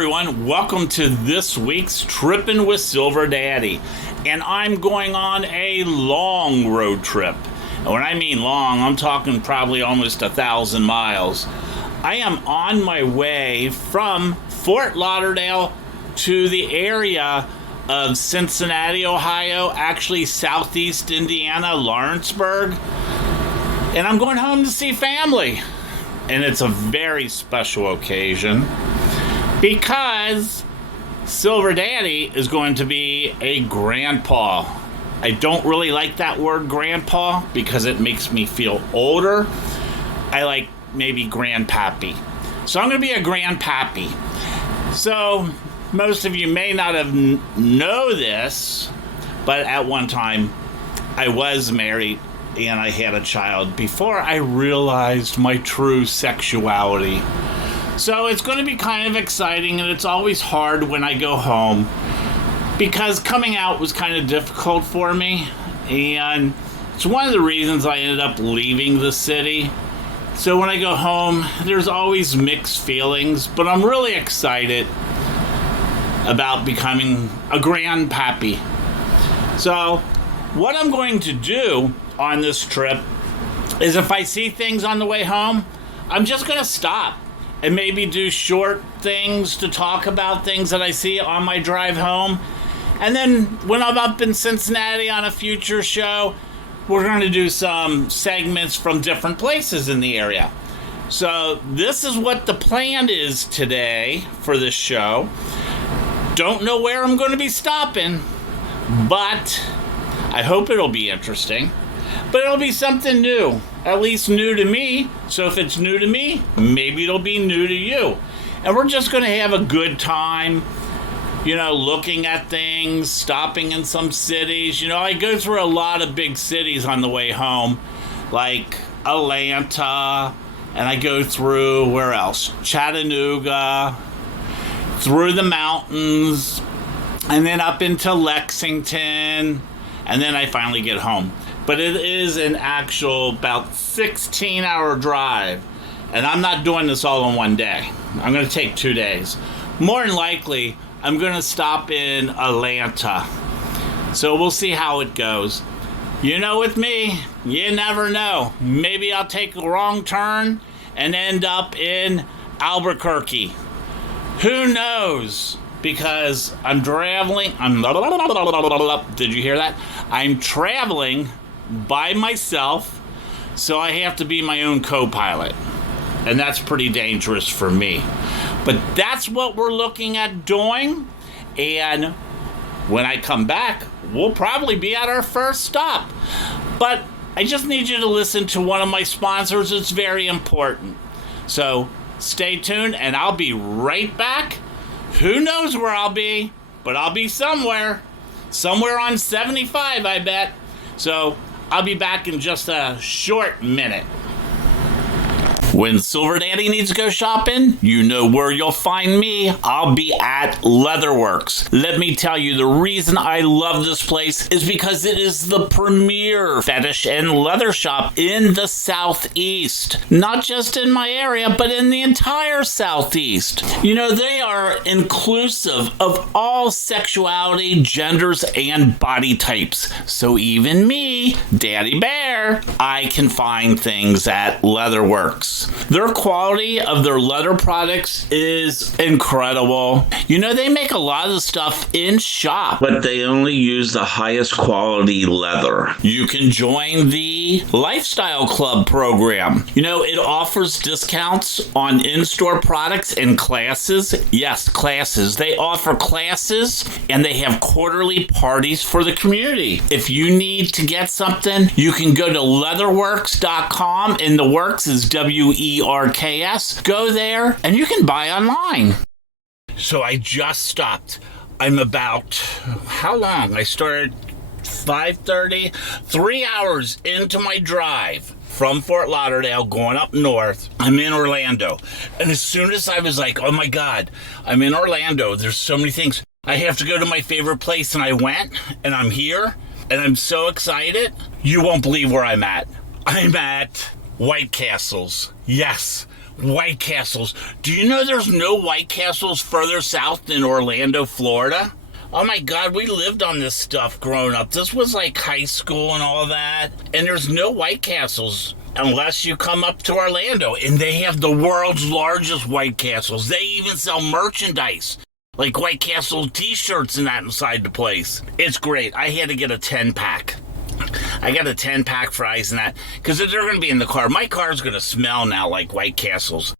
everyone, welcome to this week's Trippin' with Silver Daddy. And I'm going on a long road trip. And when I mean long, I'm talking probably almost 1,000 miles. I am on my way from Fort Lauderdale to the area of Cincinnati, Ohio, actually southeast Indiana, Lawrenceburg. And I'm going home to see family. And it's a very special occasion because Silver Daddy is going to be a grandpa. I don't really like that word grandpa because it makes me feel older. I like maybe grandpappy. So I'm going to be a grandpappy. So most of you may not have know this, but at one time I was married and I had a child before I realized my true sexuality. So it's going to be kind of exciting, and it's always hard when I go home because coming out was kind of difficult for me, and it's one of the reasons I ended up leaving the city. So when I go home, there's always mixed feelings, but I'm really excited about becoming a grandpappy. So what I'm going to do on this trip is if I see things on the way home, I'm just going to stop and maybe do short things to talk about things that I see on my drive home. And then when I'm up in Cincinnati on a future show, we're going to do some segments from different places in the area. So this is what the plan is today for this show. Don't know where I'm going to be stopping, but I hope it'll be interesting. But it'll be something new, at least new to me. So if it's new to me, maybe it'll be new to you. And we're just going to have a good time, looking at things, stopping in some cities. I go through a lot of big cities on the way home, like Atlanta, and I go through, where else? Chattanooga, through the mountains, and then up into Lexington, and then I finally get home. But it is an actual about 16-hour drive. And I'm not doing this all in one day. I'm going to take 2 days. More than likely, I'm going to stop in Atlanta. So we'll see how it goes. With me, you never know. Maybe I'll take a wrong turn and end up in Albuquerque. Who knows? Because I'm traveling. Did you hear that? I'm traveling by myself, so I have to be my own co-pilot, and that's pretty dangerous for me. But that's what we're looking at doing, and when I come back, we'll probably be at our first stop. But I just need you to listen to one of my sponsors. It's very important. So stay tuned, and I'll be right back. Who knows where I'll be, but I'll be somewhere on 75, I bet. So I'll be back in just a short minute. When Silver Daddy needs to go shopping, you know where you'll find me. I'll be at Leatherworks. Let me tell you, the reason I love this place is because it is the premier fetish and leather shop in the Southeast. Not just in my area, but in the entire Southeast. They are inclusive of all sexuality, genders, and body types. So even me, Daddy Bear, I can find things at Leatherworks. Their quality of their leather products is incredible. They make a lot of the stuff in shop, but they only use the highest quality leather. You can join the Lifestyle Club program. It offers discounts on in-store products and classes. Yes, classes. They offer classes, and they have quarterly parties for the community. If you need to get something, you can go to leatherworks.com, and the works is WERKS. Go there and you can buy online. So I just stopped. I'm about, how long? I started 5:30, 3 hours into my drive from Fort Lauderdale going up north. I'm in Orlando. And as soon as I was like, oh my God, I'm in Orlando. There's so many things. I have to go to my favorite place. And I went, and I'm here, and I'm so excited. You won't believe where I'm at. I'm at White Castles. Yes, White Castles. Do you know there's no White Castles further south than Orlando, Florida? Oh my God, we lived on this stuff growing up. This was like high school and all that. And there's no White Castles unless you come up to Orlando. And they have the world's largest White Castles. They even sell merchandise, like White Castle t-shirts and that inside the place. It's great. I had to get a 10-pack. I got a 10-pack fries and that, because they're going to be in the car. My car's going to smell now like White Castles.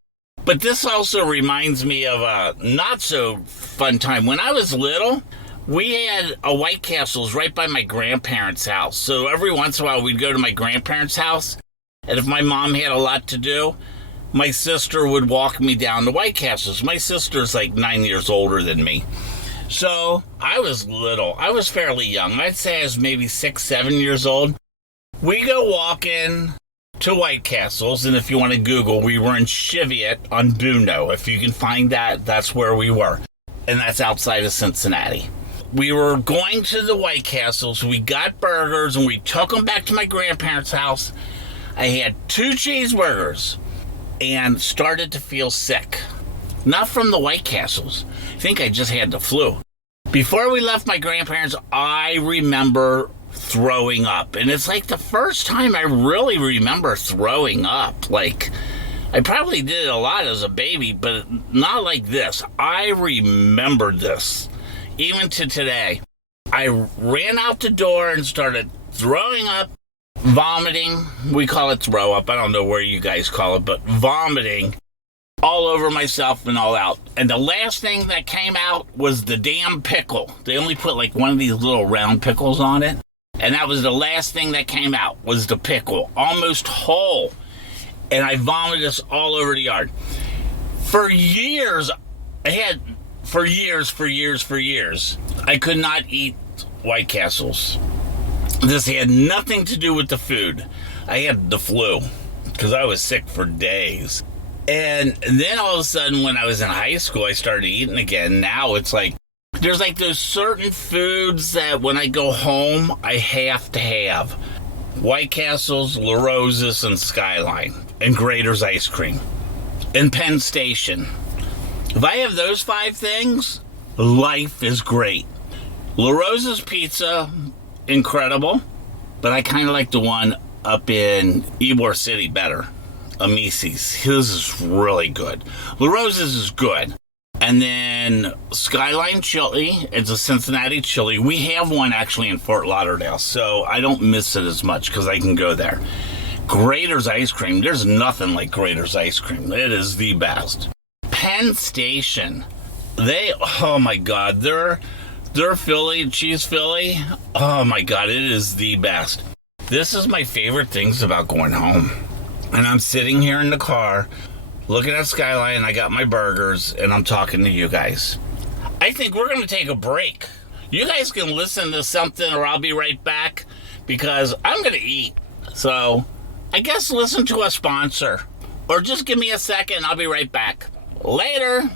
But this also reminds me of a not-so-fun time. When I was little, we had a White Castles right by my grandparents' house. So every once in a while, we'd go to my grandparents' house, and if my mom had a lot to do, my sister would walk me down to White Castles. My sister's like 9 years older than me. So I was little. I was fairly young. I'd say I was maybe 6, 7 years old. We go walking to White Castles, and if you want to Google, we were in Cheviot on Buno. If you can find that, that's where we were. And that's outside of Cincinnati. We were going to the White Castles. We got burgers, and we took them back to my grandparents' house. I had 2 cheeseburgers and started to feel sick. Not from the White Castles. I think I just had the flu. Before we left my grandparents, I remember throwing up. And it's like the first time I really remember throwing up. Like, I probably did it a lot as a baby, but not like this. I remembered this. Even to today. I ran out the door and started throwing up, vomiting. We call it throw up. I don't know where you guys call it, but vomiting all over myself and all out. And the last thing that came out was the damn pickle. They only put like one of these little round pickles on it. And that was the last thing that came out, was the pickle. Almost whole. And I vomited this all over the yard. For years, for years, I could not eat White Castles. This had nothing to do with the food. I had the flu because I was sick for days. And then all of a sudden, when I was in high school, I started eating again. Now it's like, there's like those certain foods that when I go home, I have to have. White Castles, La Rosa's, and Skyline, and Grater's ice cream, and Penn Station. If I have those 5 things, life is great. La Rosa's pizza, incredible, but I kind of like the one up in Ybor City better. Amicis. His is really good. La Rosa's is good. And then Skyline Chili. It's a Cincinnati chili. We have one actually in Fort Lauderdale, so I don't miss it as much because I can go there. Grater's ice cream. There's nothing like Grater's ice cream. It is the best. Penn Station. Oh my God, their Philly, cheese Philly. Oh my God, it is the best. This is my favorite things about going home. And I'm sitting here in the car, looking at Skyline, and I got my burgers, and I'm talking to you guys. I think we're going to take a break. You guys can listen to something, or I'll be right back, because I'm going to eat. So, I guess listen to a sponsor. Or just give me a second, I'll be right back. Later.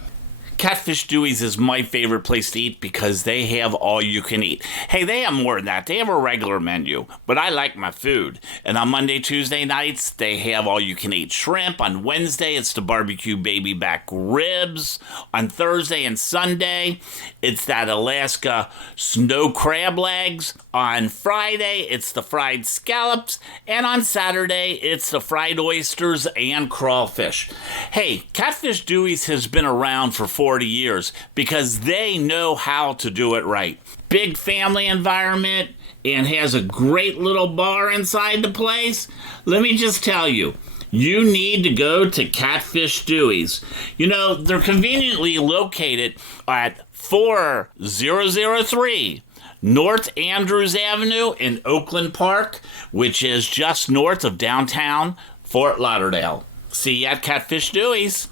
Catfish Dewey's is my favorite place to eat because they have all you can eat. Hey, they have more than that. They have a regular menu, but I like my food. And on Monday, Tuesday nights, they have all you can eat shrimp. On Wednesday, it's the barbecue baby back ribs. On Thursday and Sunday, it's that Alaska snow crab legs. On Friday, it's the fried scallops. And on Saturday, it's the fried oysters and crawfish. Hey, Catfish Dewey's has been around for 40 years because they know how to do it right. Big family environment and has a great little bar inside the place. Let me just tell you, you need to go to Catfish Dewey's. You know, they're conveniently located at 4003 North Andrews Avenue in Oakland Park, which is just north of downtown Fort Lauderdale. See you at Catfish Dewey's.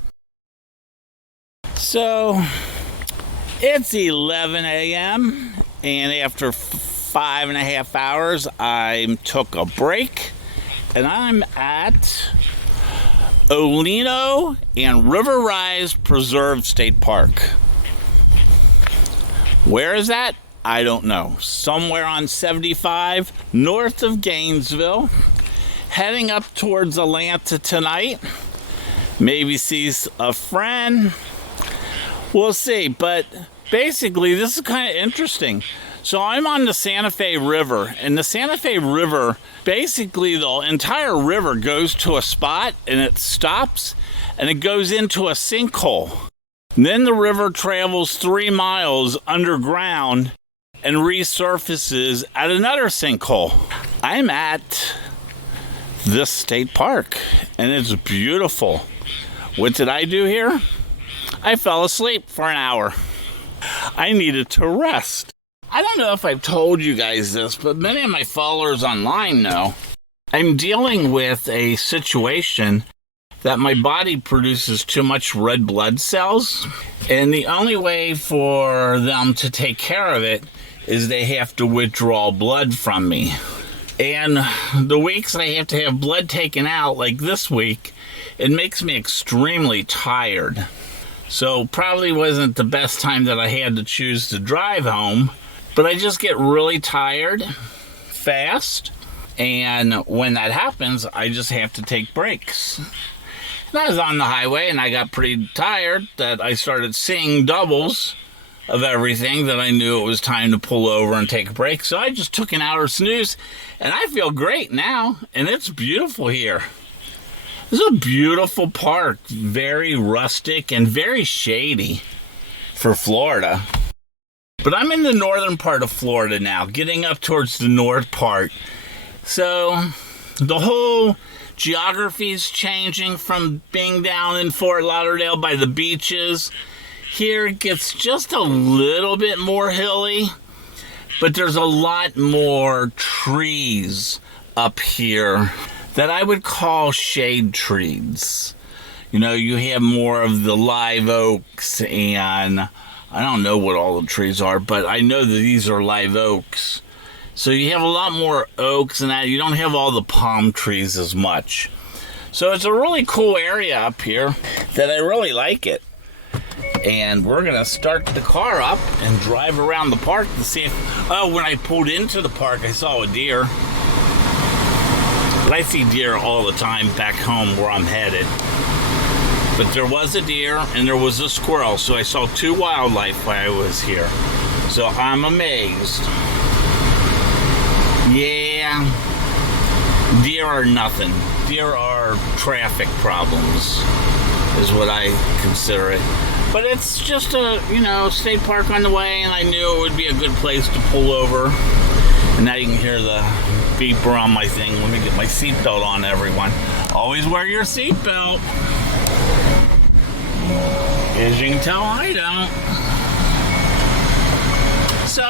So, it's 11 a.m., and after 5.5 hours, I took a break, and I'm at Olino and River Rise Preserve State Park. Where is that? I don't know. Somewhere on 75, north of Gainesville, heading up towards Atlanta tonight. Maybe sees a friend. We'll see. But basically, this is kind of interesting. So I'm on the Santa Fe River, and the Santa Fe River, basically the entire river goes to a spot and it stops and it goes into a sinkhole. And then the river travels 3 miles underground and resurfaces at another sinkhole. I'm at this state park and it's beautiful. What did I do here? I fell asleep for an hour. I needed to rest. I don't know if I've told you guys this, but many of my followers online know I'm dealing with a situation that my body produces too much red blood cells, and the only way for them to take care of it is they have to withdraw blood from me. And the weeks I have to have blood taken out, like this week, it makes me extremely tired. So probably wasn't the best time that I had to choose to drive home, but I just get really tired fast, and when that happens, I just have to take breaks. And I was on the highway, and I got pretty tired that I started seeing doubles of everything that I knew it was time to pull over and take a break. So I just took an hour snooze, and I feel great now, and it's beautiful here. This is a beautiful park, very rustic and very shady for Florida. But I'm in the northern part of Florida now, getting up towards the north part. So the whole geography is changing from being down in Fort Lauderdale by the beaches. Here it gets just a little bit more hilly, but there's a lot more trees up here that I would call shade trees. You know, you have more of the live oaks, and I don't know what all the trees are, but I know that these are live oaks. So you have a lot more oaks and that. You don't have all the palm trees as much. So it's a really cool area up here that I really like it. And we're going to start the car up and drive around the park to see if... Oh, when I pulled into the park, I saw a deer. But I see deer all the time back home where I'm headed. But there was a deer and there was a squirrel, so I saw 2 wildlife while I was here. So I'm amazed. Yeah, deer are nothing. Deer are traffic problems, is what I consider it. But it's just a, state park on the way, and I knew it would be a good place to pull over. And now you can hear the beeper on my thing. Let me get my seatbelt on, everyone. Always wear your seatbelt. As you can tell, I don't. So,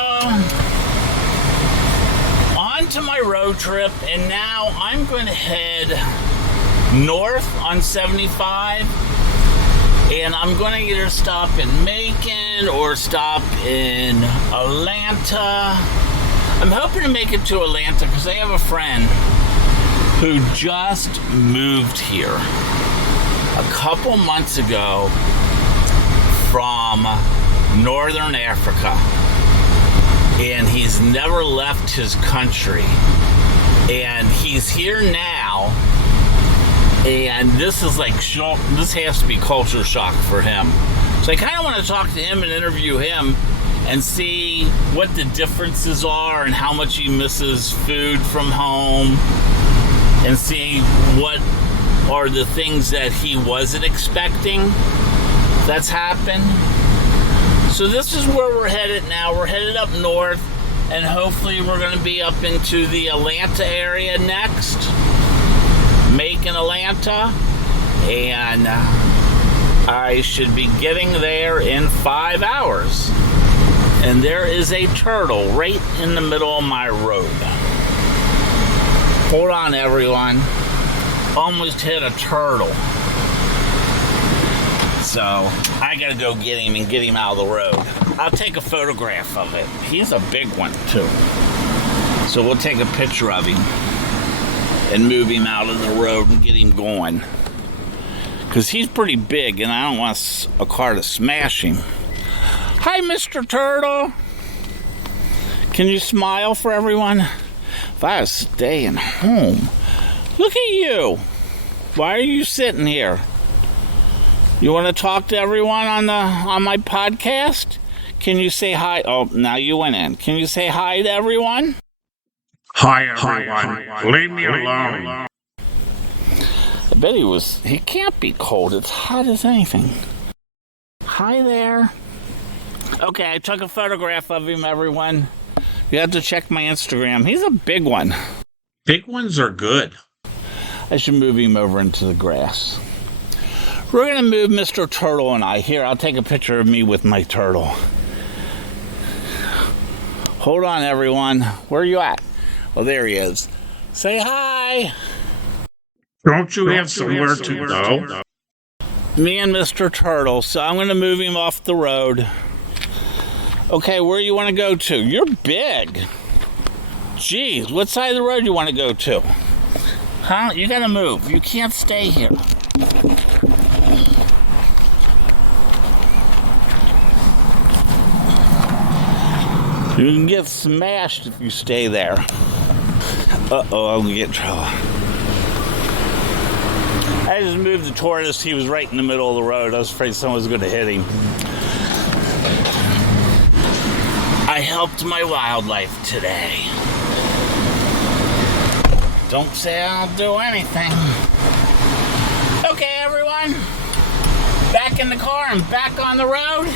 on to my road trip, and now I'm going to head north on 75, and I'm going to either stop in Macon or stop in Atlanta. I'm hoping to make it to Atlanta because I have a friend who just moved here a couple months ago from Northern Africa, and he's never left his country, and he's here now, and this is like this has to be culture shock for him. So I kind of want to talk to him and interview him and see what the differences are and how much he misses food from home, and see what are the things that he wasn't expecting that's happened. So this is where we're headed now. We're headed up north, and hopefully we're going to be up into the Atlanta area next. Macon, Atlanta. And I should be getting there in 5 hours. And there is a turtle right in the middle of my road. Hold on, everyone. Almost hit a turtle. So I gotta go get him and get him out of the road. I'll take a photograph of it. He's a big one too. So we'll take a picture of him and move him out of the road and get him going. Because he's pretty big and I don't want a car to smash him. Hi, Mr. Turtle. Can you smile for everyone? If I was staying home. Look at you. Why are you sitting here? You want to talk to everyone on my podcast? Can you say hi? Oh, now you went in. Can you say hi to everyone? Hi, everyone. Leave me alone. I bet he can't be cold. It's hot as anything. Hi there. Okay, I took a photograph of him, everyone. You have to check my Instagram. He's a big one. Big ones are good. I should move him over into the grass. We're going to move Mr. Turtle and I. Here, I'll take a picture of me with my turtle. Hold on, everyone. Where are you at? Oh, there he is. Say hi. Don't you have somewhere to go? Me and Mr. Turtle. So I'm going to move him off the road. Okay, where you want to go to? You're big. Jeez, what side of the road you want to go to? Huh? You got to move. You can't stay here. You can get smashed if you stay there. Uh-oh, I'm gonna get in trouble. I just moved the tortoise. He was right in the middle of the road. I was afraid someone was gonna hit him. I helped my wildlife today. Don't say I don't do anything. Okay, everyone. Back in the car and back on the road.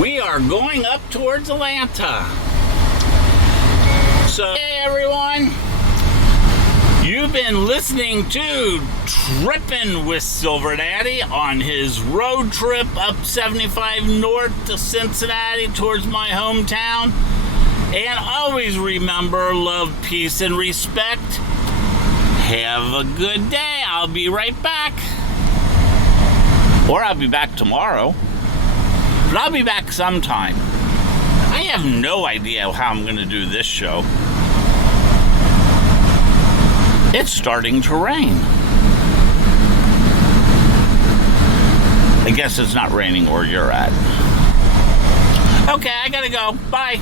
We are going up towards Atlanta. So, hey everyone, you've been listening to Trippin' with Silver Daddy on his road trip up 75 north to Cincinnati towards my hometown. And always remember, love, peace, and respect. Have a good day. I'll be right back. Or I'll be back tomorrow. But I'll be back sometime. I have no idea how I'm going to do this show. It's starting to rain. I guess it's not raining where you're at. Okay, I gotta go. Bye.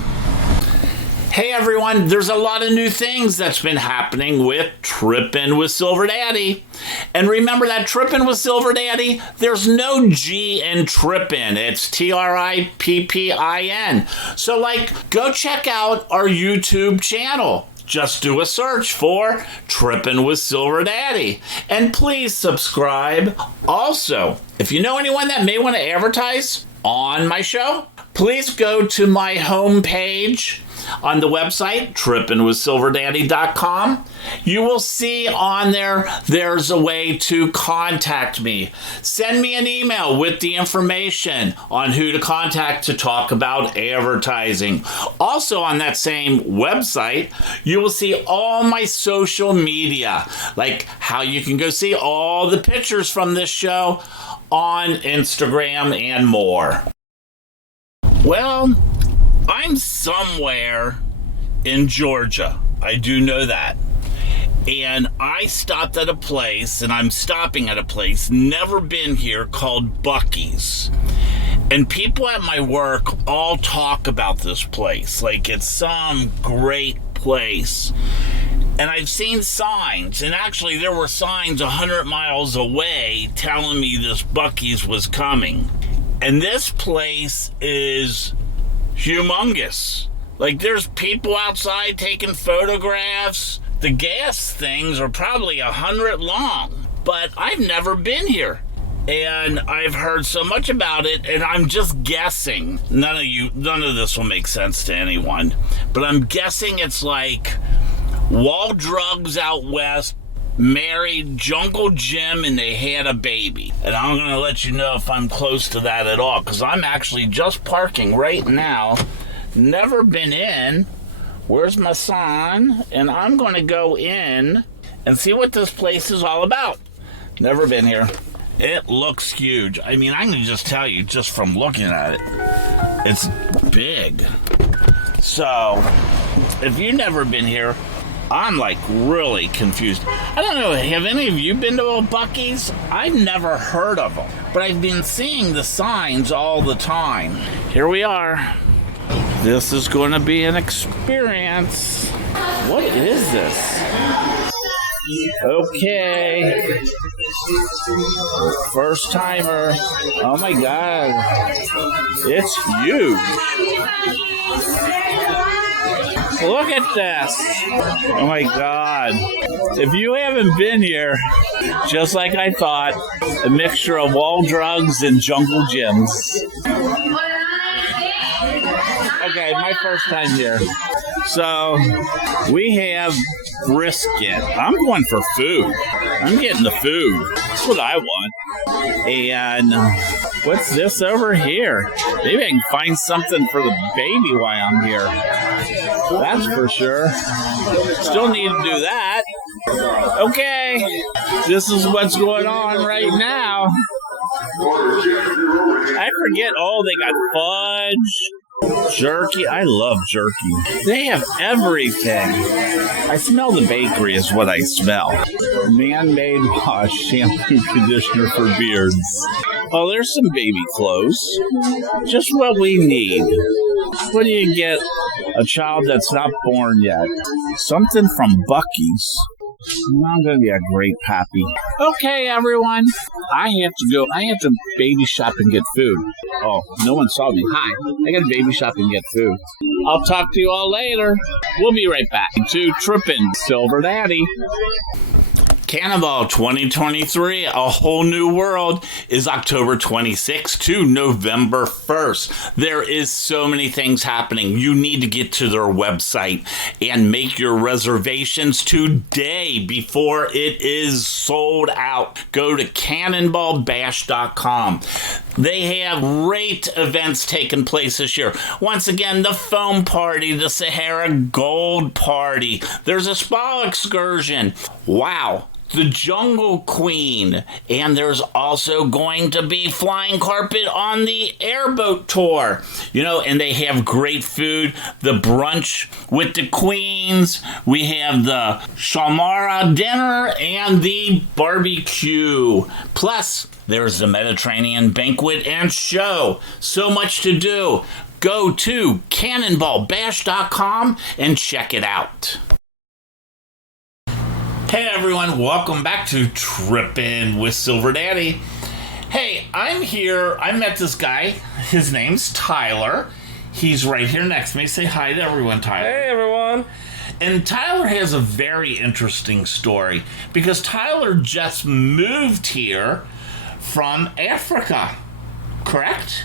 Hey everyone, there's a lot of new things that's been happening with Trippin' with Silver Daddy. And remember that Trippin' with Silver Daddy, there's no G in Trippin'. It's Trippin. So go check out our YouTube channel. Just do a search for Trippin' with Silver Daddy. And please subscribe. Also, if you know anyone that may want to advertise on my show, please go to my homepage on the website, trippinwithsilverdaddy.com. You will see on there's a way to contact me. Send me an email with the information on who to contact to talk about advertising. Also on that same website, you will see all my social media, like how you can go see all the pictures from this show on Instagram and more. Well, I'm somewhere in Georgia. I do know that. And I stopped at a place, and I'm stopping at a place, never been here, called Buc-ee's. And people at my work all talk about this place like it's some great place. And I've seen signs, and actually there were signs 100 miles away telling me this Buc-ee's was coming. And this place is humongous. Like, there's people outside taking photographs. The gas things are probably 100 long, but I've never been here. And I've heard so much about it, and I'm just guessing. None of this will make sense to anyone, but I'm guessing it's like Wall Drugs out west married Jungle Jim and they had a baby. And I'm going to let you know if I'm close to that at all, because I'm actually just parking right now. Never been in. Where's my son? And I'm going to go in and see what this place is all about. Never been here. It looks huge. I mean, I can just tell you just from looking at it, it's big. So, if you've never been here, I'm like really confused. I don't know, have any of you been to a Buc-ee's? I've never heard of them, but I've been seeing the signs all the time. Here we are. This is going to be an experience. What is this? Okay. First timer. Oh my God. It's huge. Look at this. Oh my God. If you haven't been here, just like I thought, a mixture of wall drugs and jungle gyms. Okay, my first time here. So, we have brisket. I'm going for food. I'm getting the food. That's what I want. And what's this over here? Maybe I can find something for the baby while I'm here. That's for sure. Still need to do that. Okay, this is what's going on right now. I forget. Oh, they got fudge. Jerky. I love jerky. They have everything. I smell the bakery is what I smell. Man-made wash, shampoo, conditioner for beards. Oh, there's some baby clothes. Just what we need. What do you get a child that's not born yet? Something from Buc-ee's. I'm going to be a great pappy. Okay, everyone. I have to baby shop and get food. Oh, no one saw me. Hi. I got to baby shop and get food. I'll talk to you all later. We'll be right back to Trippin' Silver Daddy. Cannonball 2023, A Whole New World, is October 26th to November 1st. There is so many things happening. You need to get to their website and make your reservations today before it is sold out. Go to cannonballbash.com. They have great events taking place this year. Once again, the foam party, the Sahara Gold Party. There's a spa excursion. Wow. The Jungle Queen, and there's also going to be flying carpet on the airboat tour. You know, and they have great food. The brunch with the queens. We have the Shamara dinner and the barbecue. Plus, there's the Mediterranean banquet and show. So much to do. Go to cannonballbash.com and check it out. Hey everyone, welcome back to Trippin' with Silver Daddy. Hey, I'm here. I met this guy. His name's Tyler. He's right here next to me. Say hi to everyone, Tyler. Hey everyone. And Tyler has a very interesting story because Tyler just moved here from Africa, correct?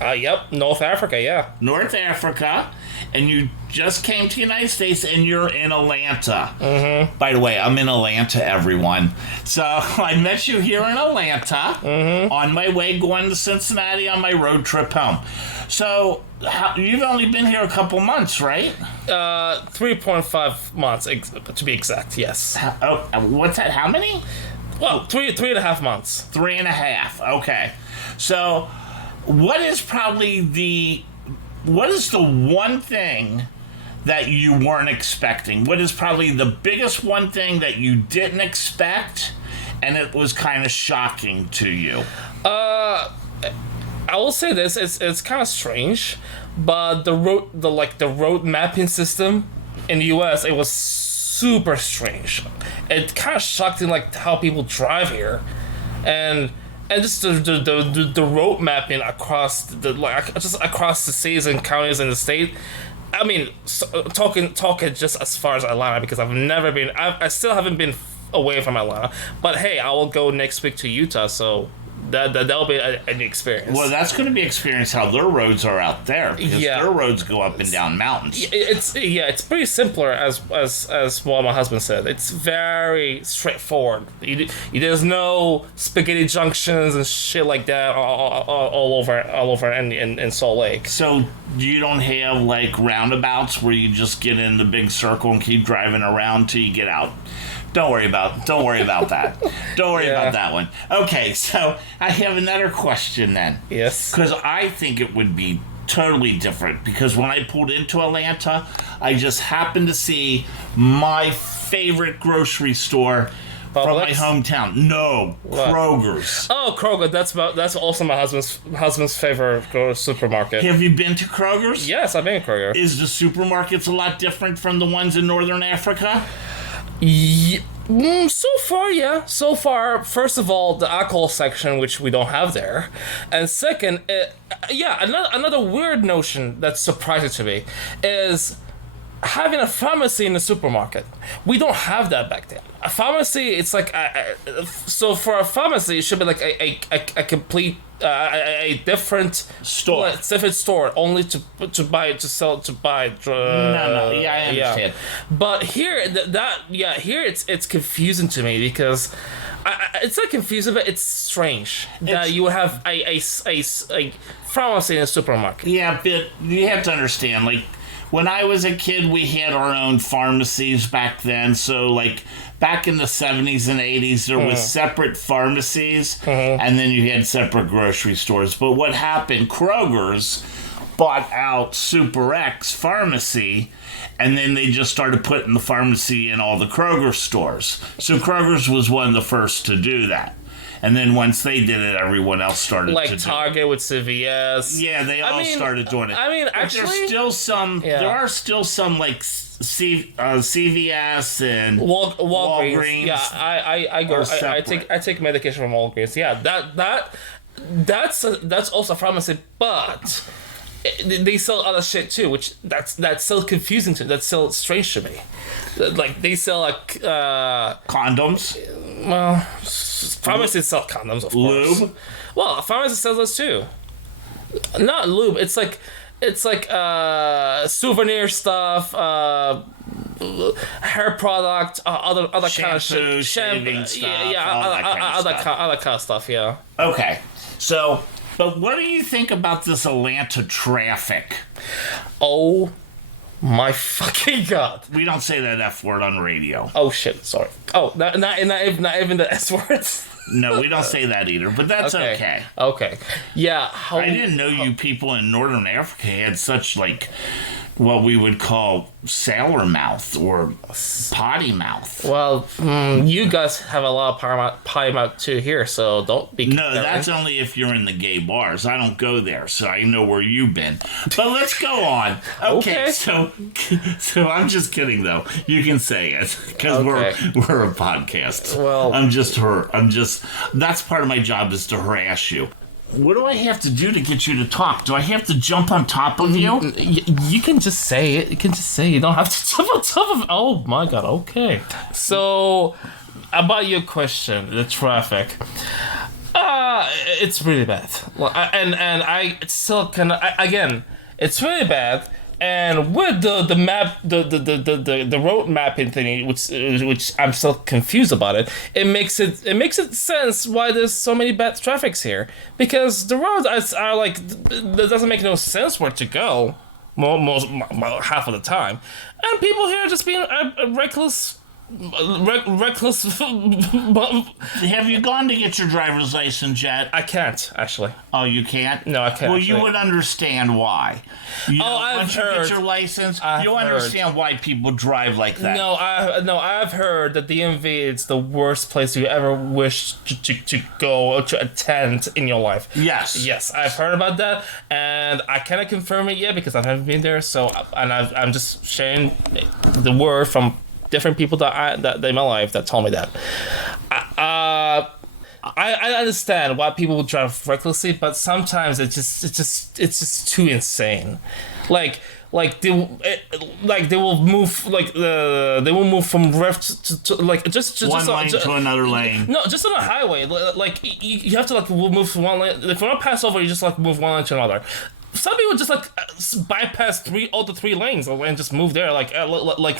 Yep, North Africa, yeah. North Africa. And you just came to the United States and you're in Atlanta. Mm-hmm. By the way, I'm in Atlanta, everyone. So I met you here in Atlanta on my way going to Cincinnati on my road trip home. So you've only been here a couple months, right? 3.5 months, to be exact, yes. What's that? How many? Well, 3.5 months. 3.5, okay. So what is the one thing that you weren't expecting? What is probably the biggest one thing that you didn't expect and it was kind of shocking to you? I will say this, it's kind of strange, but the road mapping system in the US, it was super strange. It kind of shocked me like how people drive here. And just the road mapping across across the cities and counties in the state. I mean, talking just as far as Atlanta, because I still haven't been away from Atlanta. But hey, I will go next week to Utah, so that'll be an experience. Well, that's going to be experience how their roads are out there, because their roads go up and down mountains. It's pretty simpler as what my husband said. It's very straightforward. There's no spaghetti junctions and shit like that all over in Salt Lake. So you don't have like roundabouts where you just get in the big circle and keep driving around till you get out. Don't worry about that. Don't worry about that one. Okay, so I have another question then. Yes. Because I think it would be totally different. Because when I pulled into Atlanta, I just happened to see my favorite grocery store from my hometown. No, what? Kroger's. Oh, Kroger. That's also my husband's favorite supermarket. Have you been to Kroger's? Yes, I've been to Kroger. Is the supermarkets a lot different from the ones in Northern Africa? So far, yeah. So far, first of all, the alcohol section, which we don't have there, and second, another weird notion that's surprising to me is having a pharmacy in the supermarket. We don't have that back then. A pharmacy, it's like so for a pharmacy, it should be like a complete a different store only to buy. No, yeah, I understand. But here here it's confusing to me because it's not confusing, but it's strange that you have a pharmacy in a supermarket. Yeah, but you have to understand, like, when I was a kid, we had our own pharmacies back then. So, like, back in the 70s and 80s, there was separate pharmacies, and then you had separate grocery stores. But what happened, Kroger's bought out Super X Pharmacy, and then they just started putting the pharmacy in all the Kroger stores. So Kroger's was one of the first to do that. And then once they did it, everyone else started to do it. Like Target with CVS. Yeah, they all started doing it. I mean, but actually, there's still some. Yeah. There are still some like CVS and Walgreens. Yeah, I go. I take medication from Walgreens. Yeah, that's also a pharmacy, but they sell other shit too, which that's so confusing to me. That's so strange to me. Like they sell like condoms. Well, pharmacies sell condoms, of course. Lube. Well, a pharmacy sells those too. Not lube. It's like souvenir stuff, hair product, other kind of shit, shaving stuff, other kind of stuff. Yeah. Okay, so. But what do you think about this Atlanta traffic? Oh my fucking god! We don't say that F word on radio. Oh shit! Sorry. Oh, not even the S words. No, we don't say that either. But that's okay. Okay. Yeah. I didn't know you people in Northern Africa had such like what we would call sailor mouth or potty mouth. Well, you guys have a lot of potty mouth too here, so don't be. No, that's only if you're in the gay bars. I don't go there, so I know where you've been. But let's go on. Okay. So I'm just kidding, though. You can say it because we're a podcast. Well, that's part of my job is to harass you. What do I have to do to get you to talk? Do I have to jump on top of you? You can just say it. You can just say it. You don't have to jump on top of it. Oh my god, okay. So, about your question, the traffic. It's really bad. It's still kind of... Again, it's really bad. And with the map, the road mapping thingy, which I'm still confused about it makes it sense why there's so many bad traffics here, because the roads are like, there doesn't make no sense where to go, most half of the time, and people here are just being reckless. Have you gone to get your driver's license yet? I can't, actually. Oh, you can't? No, I can't. Well, actually. You would understand why. Once you get your license, you'll understand why people drive like that. No, I've heard that DMV is the worst place you ever wish to go or to attend in your life. Yes, I've heard about that, and I cannot confirm it yet because I haven't been there. So, I'm just sharing the word from different people that in my life that told me that. I understand why people would drive recklessly, but sometimes it's just too insane. Like they will move from left to like just one lane to another lane. No, just on a highway. Like you have to like move from one lane. If you want to pass over, you just like move one lane to another. Some people just like bypass all the three lanes and just move there like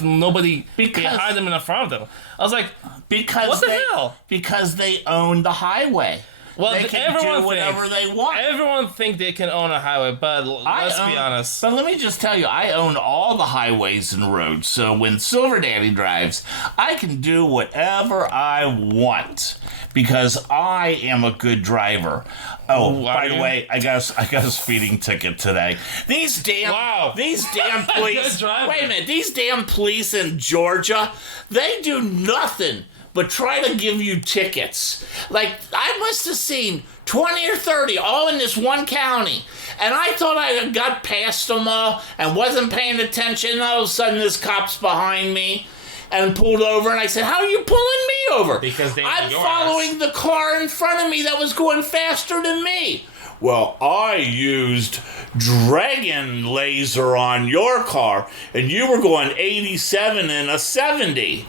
nobody behind them and in front of them. I was like, what the hell? Because they own the highway. Well, they can do whatever they want. Everyone think they can own a highway, but let's be honest. But let me just tell you, I own all the highways and roads. So when Silver Daddy drives, I can do whatever I want because I am a good driver. Oh, by the way, I got a speeding ticket today. These damn police. Wait a minute, these damn police in Georgia, they do nothing but try to give you tickets. Like, I must have seen 20 or 30 all in this one county. And I thought I got past them all and wasn't paying attention. And all of a sudden, this cop's behind me. and pulled over, and I said, how are you pulling me over? Because I'm following the car in front of me that was going faster than me. Well, I used dragon laser on your car, and you were going 87 in a 70.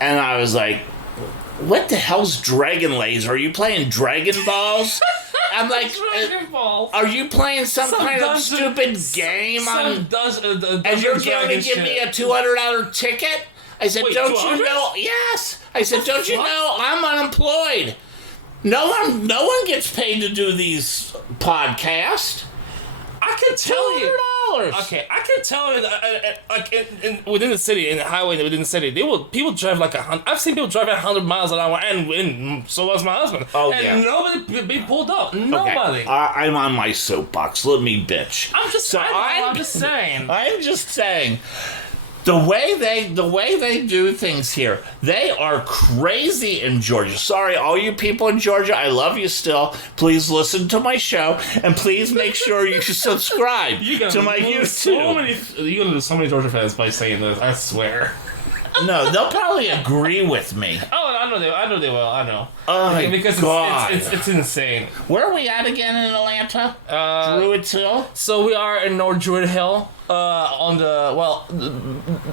And I was like, what the hell's dragon laser? Are you playing Dragon Balls? I'm like, Dragon Balls. Are you playing some kind of stupid game on? And you're going to give me a $200 ticket? I said, Wait, don't 200? you know? Yes. I said, don't you know I'm unemployed? No one gets paid to do these podcasts. I can tell you. $200. Okay, I can tell you that, within the city, in the highway within the city, people drive like 100. I've seen people drive at 100 miles an hour, and so was my husband. Oh, and yeah. nobody be pulled up. Nobody. Okay. I'm on my soapbox. Let me bitch. I'm just saying. I'm just saying. The way they do things here, they are crazy in Georgia. Sorry, all you people in Georgia, I love you still. Please listen to my show, and please make sure you subscribe to my YouTube. You're gonna lose so many Georgia fans by saying this. I swear. No, they'll probably agree with me. Oh, I know they will. I know. Oh my God, it's insane. Where are we at again in Atlanta? Druids Hill. So we are in North Druid Hill, on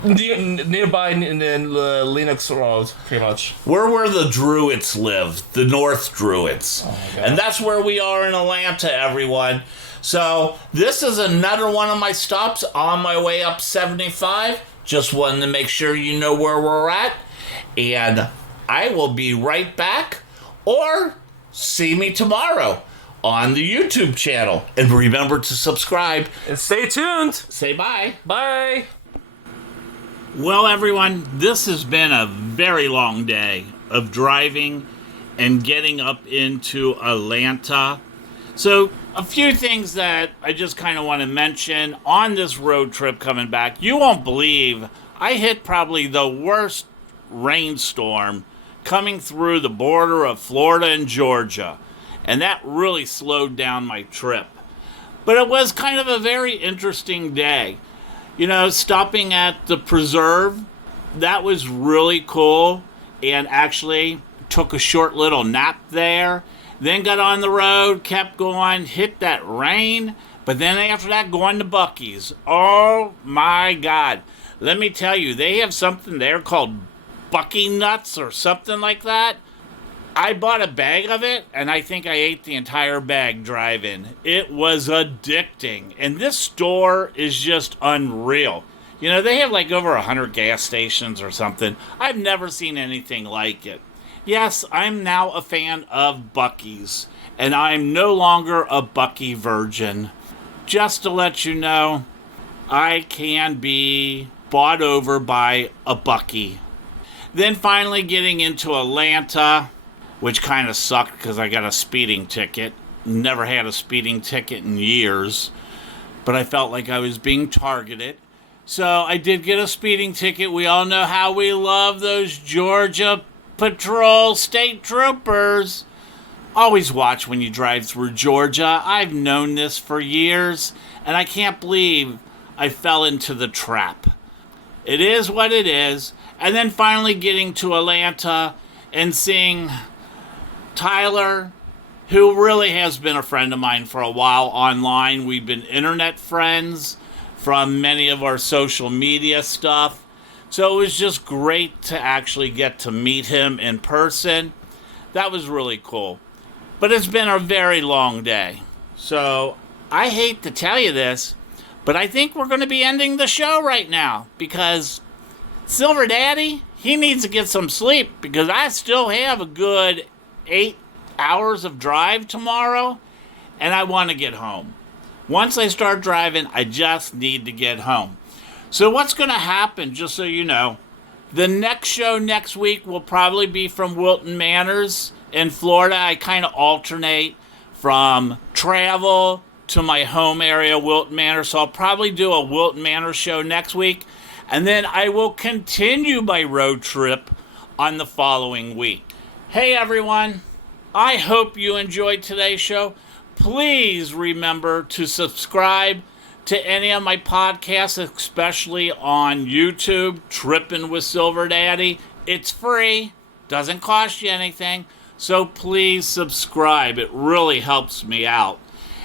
nearby in the Linux Road, pretty much. Where the Druids live, the North Druids. Oh my God. And that's where we are in Atlanta, everyone. So this is another one of my stops on my way up 75. Just wanted to make sure you know where we're at. And I will be right back, or see me tomorrow on the YouTube channel. And remember to subscribe. And stay tuned. Say bye. Bye. Well, everyone, this has been a very long day of driving and getting up into Atlanta. So a few things that I just kind of want to mention on this road trip coming back. You won't believe I hit probably the worst rainstorm coming through the border of Florida and Georgia. And that really slowed down my trip. But it was kind of a very interesting day. You know, stopping at the preserve, that was really cool. And actually took a short little nap there. Then got on the road, kept going, hit that rain. But then after that, going to Buc-ee's. Oh my God. Let me tell you, they have something there called Buc-ee nuts or something like that. I bought a bag of it, and I think I ate the entire bag driving. It was addicting. And this store is just unreal. You know, they have like over 100 gas stations or something. I've never seen anything like it. Yes, I'm now a fan of Buc-ee's, and I'm no longer a Buc-ee virgin. Just to let you know, I can be bought over by a Buc-ee. Then finally getting into Atlanta, which kind of sucked because I got a speeding ticket. Never had a speeding ticket in years, but I felt like I was being targeted. So I did get a speeding ticket. We all know how we love those Georgia Patrol State Troopers. Always watch when you drive through Georgia. I've known this for years, and I can't believe I fell into the trap. It is what it is. And then finally getting to Atlanta and seeing Tyler, who really has been a friend of mine for a while online. We've been internet friends from many of our social media stuff. So it was just great to actually get to meet him in person. That was really cool. But it's been a very long day. So I hate to tell you this, but I think we're going to be ending the show right now because Silver Daddy, he needs to get some sleep because I still have a good 8 hours of drive tomorrow and I want to get home. Once I start driving, I just need to get home. So what's going to happen, just so you know, the next show next week will probably be from Wilton Manors in Florida. I kind of alternate from travel to my home area, Wilton Manors. So I'll probably do a Wilton Manors show next week. And then I will continue my road trip on the following week. Hey, everyone. I hope you enjoyed today's show. Please remember to subscribe to any of my podcasts, especially on YouTube, Trippin' with Silver Daddy. It's free, doesn't cost you anything, so please subscribe. It really helps me out.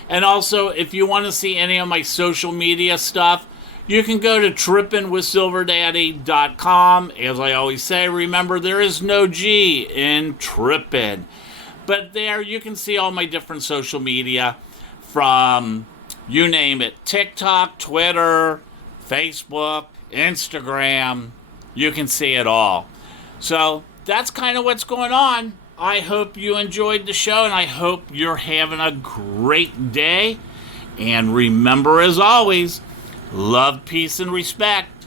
And also, if you want to see any of my social media stuff, you can go to trippinwithsilverdaddy.com. As I always say, remember, there is no G in Trippin'. But there you can see all my different social media from, you name it, TikTok, Twitter, Facebook, Instagram. You can see it all. So that's kind of what's going on. I hope you enjoyed the show, and I hope you're having a great day. And remember, as always, love, peace, and respect.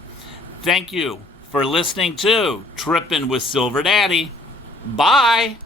Thank you for listening to Trippin' with Silver Daddy. Bye.